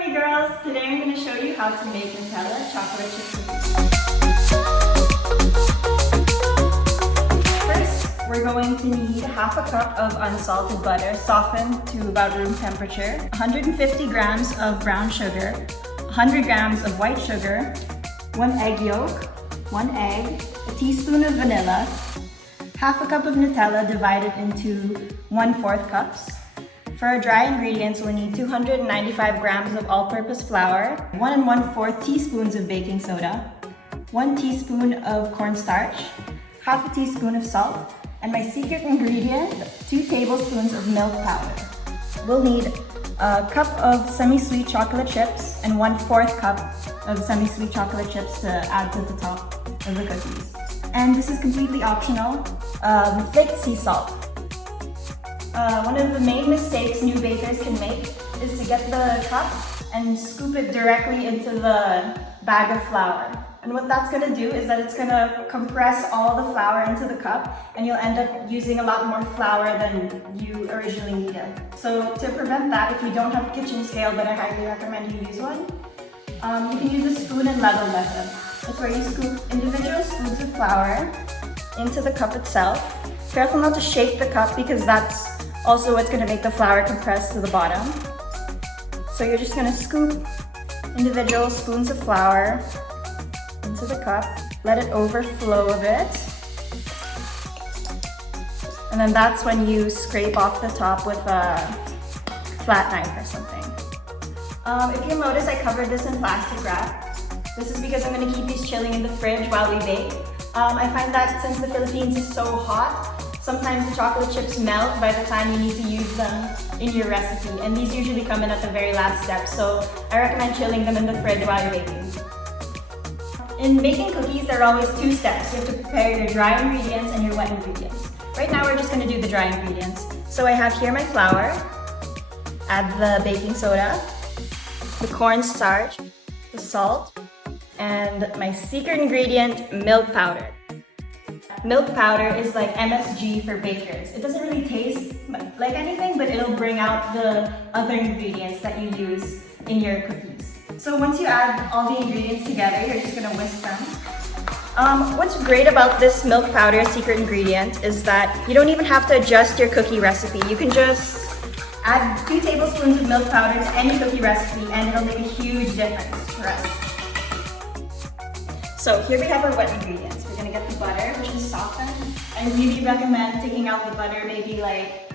ForMe girls! Today I'm going to show you how to make Nutella Chocolate Chip Cookies. First, we're going to need half a cup of unsalted butter softened to about room temperature, 150 grams of brown sugar, 100 grams of white sugar, 1 egg yolk, 1 egg, a teaspoon of vanilla, half a cup of Nutella divided into 1/4 cups. For our dry ingredients, we'll need 295 grams of all-purpose flour, 1 1/4 teaspoons of baking soda, 1 teaspoon of cornstarch, half a teaspoon of salt, and my secret ingredient, 2 tablespoons of milk powder. We'll need a cup of semi-sweet chocolate chips and 1/4 cup of semi-sweet chocolate chips to add to the top of the cookies. And this is completely optional, Flake sea salt. One of the main mistakes new bakers can make is to get the cup and scoop it directly into the bag of flour. And what that's going to do is that it's going to compress all the flour into the cup, and you'll end up using a lot more flour than you originally needed. So to prevent that, if you don't have a kitchen scale, but I highly recommend you use one, you can use the spoon and ladle method. That's where you scoop individual spoons of flour into the cup itself. Careful not to shake the cup because that's also what's going to make the flour compress to the bottom. So you're just going to scoop individual spoons of flour into the cup, let it overflow a bit, and then that's when you scrape off the top with a flat knife or something. If you'll notice, I covered this in plastic wrap. This is because I'm going to keep these chilling in the fridge while we bake. I find that since the Philippines is so hot, sometimes the chocolate chips melt by the time you need to use them in your recipe, and these usually come in at the very last step, so I recommend chilling them in the fridge while you're baking. In baking cookies, there are always 2 steps. You have to prepare your dry ingredients and your wet ingredients. Right now, we're just going to do the dry ingredients. So I have here my flour, add the baking soda, the cornstarch, the salt, and my secret ingredient, milk powder. Milk powder is like MSG for bakers. It doesn't really taste like anything, but it'll bring out the other ingredients that you use in your cookies. So once you add all the ingredients together, you're just gonna whisk them. What's great about this milk powder secret ingredient is that you don't even have to adjust your cookie recipe. You can just add 2 tablespoons of milk powder to any cookie recipe and it'll make a huge difference for us. So here we have our wet ingredients. We're gonna get the butter, which is softened. I really recommend taking out the butter maybe like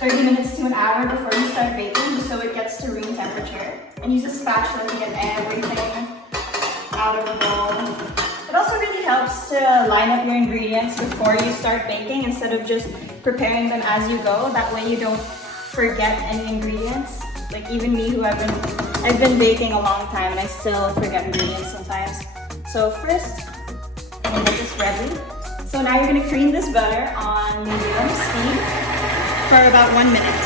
30 minutes to an hour before you start baking, just so it gets to room temperature. And use a spatula to get everything out of the bowl. It also really helps to line up your ingredients before you start baking instead of just preparing them as you go. That way you don't forget any ingredients. Like even me, I've been baking a long time and I still forget ingredients sometimes. So first, I'm gonna get this ready. So now you're gonna cream this butter on medium speed for about 1 minute.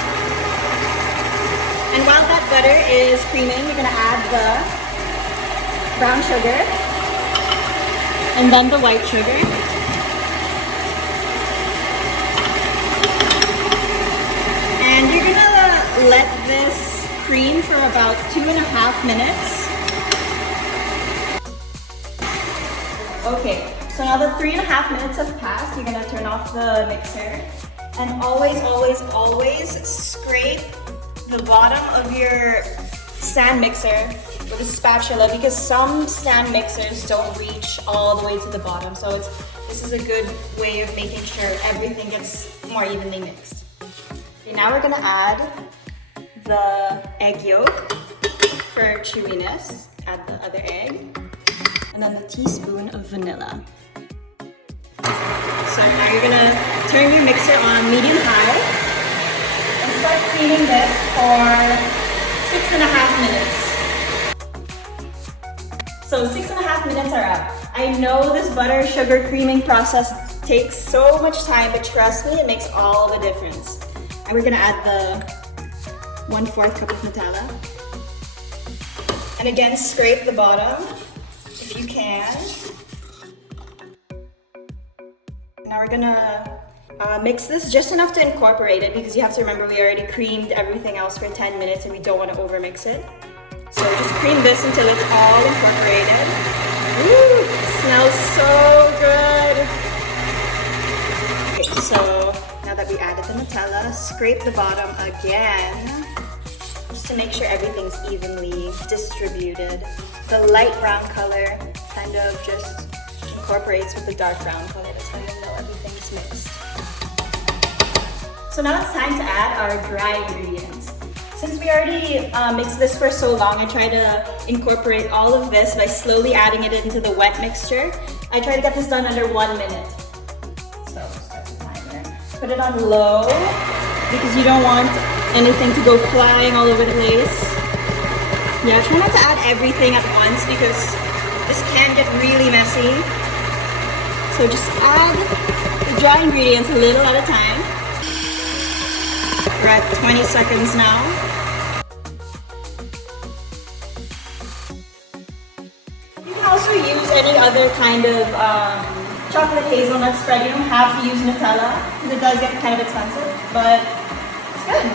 And while that butter is creaming, you're gonna add the brown sugar and then the white sugar. And you're gonna let this cream for about 2.5 minutes. Okay, so now that 3.5 minutes have passed, you're gonna turn off the mixer and always, always, always scrape the bottom of your stand mixer with a spatula because some stand mixers don't reach all the way to the bottom. So this is a good way of making sure everything gets more evenly mixed. Okay, now we're gonna add the egg yolk for chewiness. Add the other egg. And then a teaspoon of vanilla. So now you're gonna turn your mixer on medium-high and start cleaning this for 6.5 minutes. So 6.5 minutes are up. I know this butter sugar creaming process takes so much time, but trust me, it makes all the difference. And we're gonna add the 1/4 cup of Nutella. And again, scrape the bottom if you can. Now we're gonna mix this just enough to incorporate it because you have to remember we already creamed everything else for 10 minutes and we don't want to overmix it. So just cream this until it's all incorporated. Ooh, it smells so good. Okay, so now that we added the Nutella, scrape the bottom again, just to make sure everything's evenly distributed. The light brown color kind of just incorporates with the dark brown color. That's how you know everything's mixed. So now it's time to add our dry ingredients. Since we already mixed this for so long, I try to incorporate all of this by slowly adding it into the wet mixture. I try to get this done under 1 minute. So start the timer. Put it on low because you don't want anything to go flying all over the place. Yeah, try not to add everything at once because this can get really messy. So just add the dry ingredients a little at a time. We're at 20 seconds now. You can also use any other kind of chocolate hazelnut spread. You don't have to use Nutella because it does get kind of expensive, but it's good.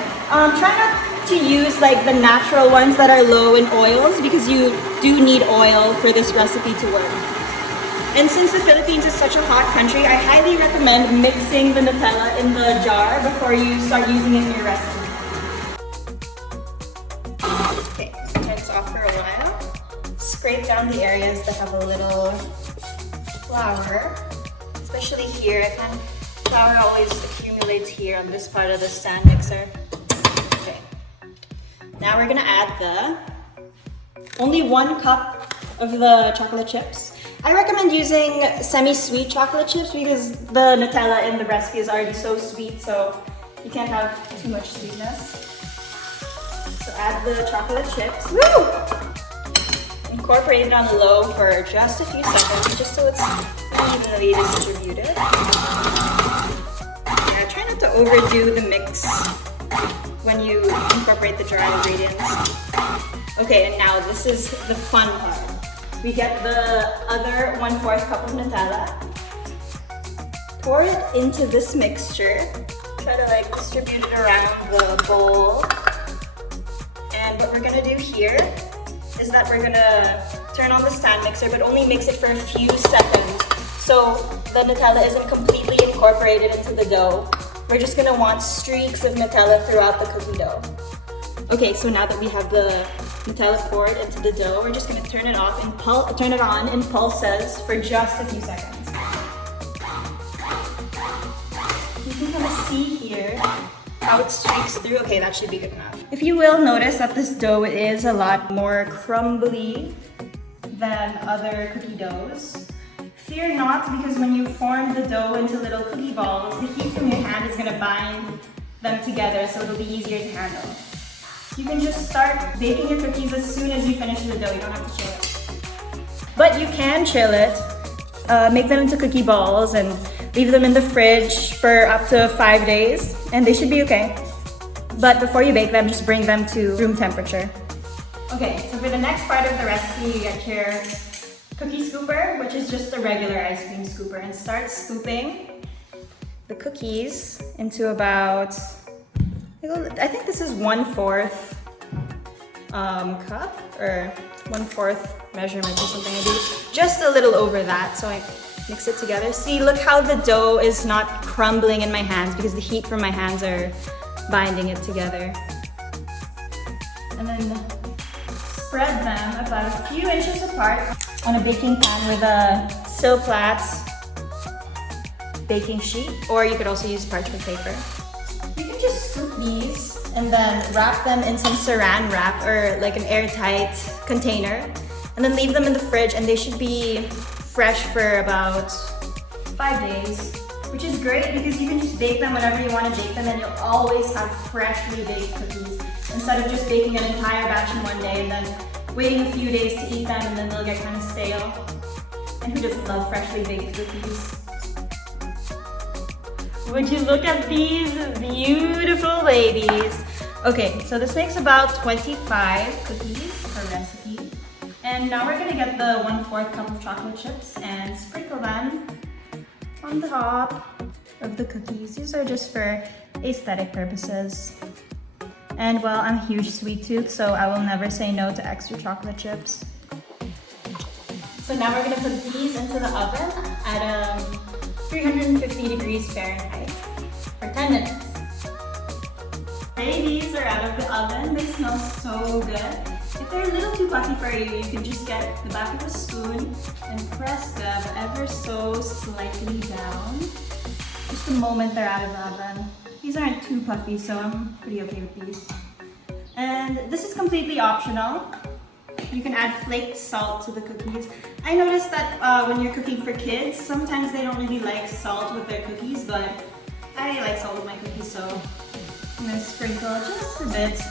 Try not to use like the natural ones that are low in oils because you do need oil for this recipe to work. And since the Philippines is such a hot country, I highly recommend mixing the Nutella in the jar before you start using it in your recipe. Okay, turn this off for a while. Scrape down the areas that have a little flour, especially here. I find flour always accumulates here on this part of the stand mixer. Okay, now we're gonna add only 1 cup of the chocolate chips. I recommend using semi-sweet chocolate chips because the Nutella in the recipe is already so sweet, so you can't have too much sweetness. So add the chocolate chips. Woo! Incorporate it on low for just a few seconds, just so it's evenly distributed. Yeah, try not to overdo the mix when you incorporate the dry ingredients. Okay, and now this is the fun part. We get the other 1/4 cup of Nutella, pour it into this mixture, try to like distribute it around the bowl. And what we're gonna do here is that we're gonna turn on the stand mixer, but only mix it for a few seconds. So the Nutella isn't completely incorporated into the dough. We're just gonna want streaks of Nutella throughout the cookie dough. Okay, so now that we have the Nutella poured into the dough, we're just gonna turn it on in pulses for just a few seconds. You can kind of see here how it streaks through. Okay, that should be good enough. If you will notice that this dough is a lot more crumbly than other cookie doughs. Fear not, because when you form the dough into little cookie balls, the heat from your hand is gonna bind them together, so it'll be easier to handle. You can just start baking your cookies as soon as you finish the dough. You don't have to chill it. But you can chill it, make them into cookie balls and leave them in the fridge for up to 5 days and they should be okay. But before you bake them, just bring them to room temperature. Okay, so for the next part of the recipe, you get your cookie scooper, which is just a regular ice cream scooper, and start scooping the cookies into about, I think this is 1/4 cup or 1/4 measurement or something. I do just a little over that, so I mix it together. See, look how the dough is not crumbling in my hands because the heat from my hands are binding it together. And then spread them about a few inches apart on a baking pan with a Silplat baking sheet, or you could also use parchment paper. You can just scoop these and then wrap them in some saran wrap or like an airtight container, and then leave them in the fridge, and they should be fresh for about 5 days, which is great because you can just bake them whenever you want to bake them and you'll always have freshly baked cookies instead of just baking an entire batch in one day and then waiting a few days to eat them and then they'll get kind of stale. And who doesn't love freshly baked cookies? Would you look at these beautiful ladies? Okay, so this makes about 25 cookies per recipe. And now we're gonna get the 1/4 cup of chocolate chips and sprinkle them on the top of the cookies. These are just for aesthetic purposes. And well, I'm a huge sweet tooth, so I will never say no to extra chocolate chips. So now we're gonna put these into the oven at 350 degrees Fahrenheit for 10 minutes. Okay, these are out of the oven. They smell so good. If they're a little too puffy for you, you can just get the back of a spoon and press them ever so slightly down. Just the moment they're out of the oven. These aren't too puffy, so I'm pretty okay with these. And this is completely optional. You can add flaked salt to the cookies. I noticed that when you're cooking for kids, sometimes they don't really like salt with their cookies, but I like salt with my cookies, so I'm gonna sprinkle just a bit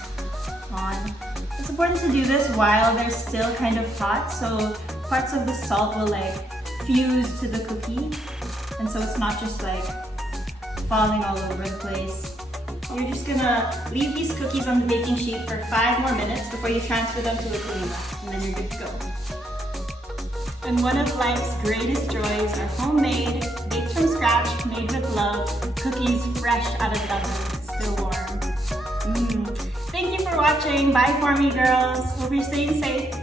on. It's important to do this while they're still kind of hot, so parts of the salt will like fuse to the cookie, and so it's not just like falling all over the place. You're just gonna leave these cookies on the baking sheet for 5 more minutes before you transfer them to the cooking rack, and then you're good to go. And one of life's greatest joys are homemade, baked from scratch, made with love, cookies fresh out of the oven, still warm. Thank you for watching. Bye ForMe girls. Hope you're staying safe.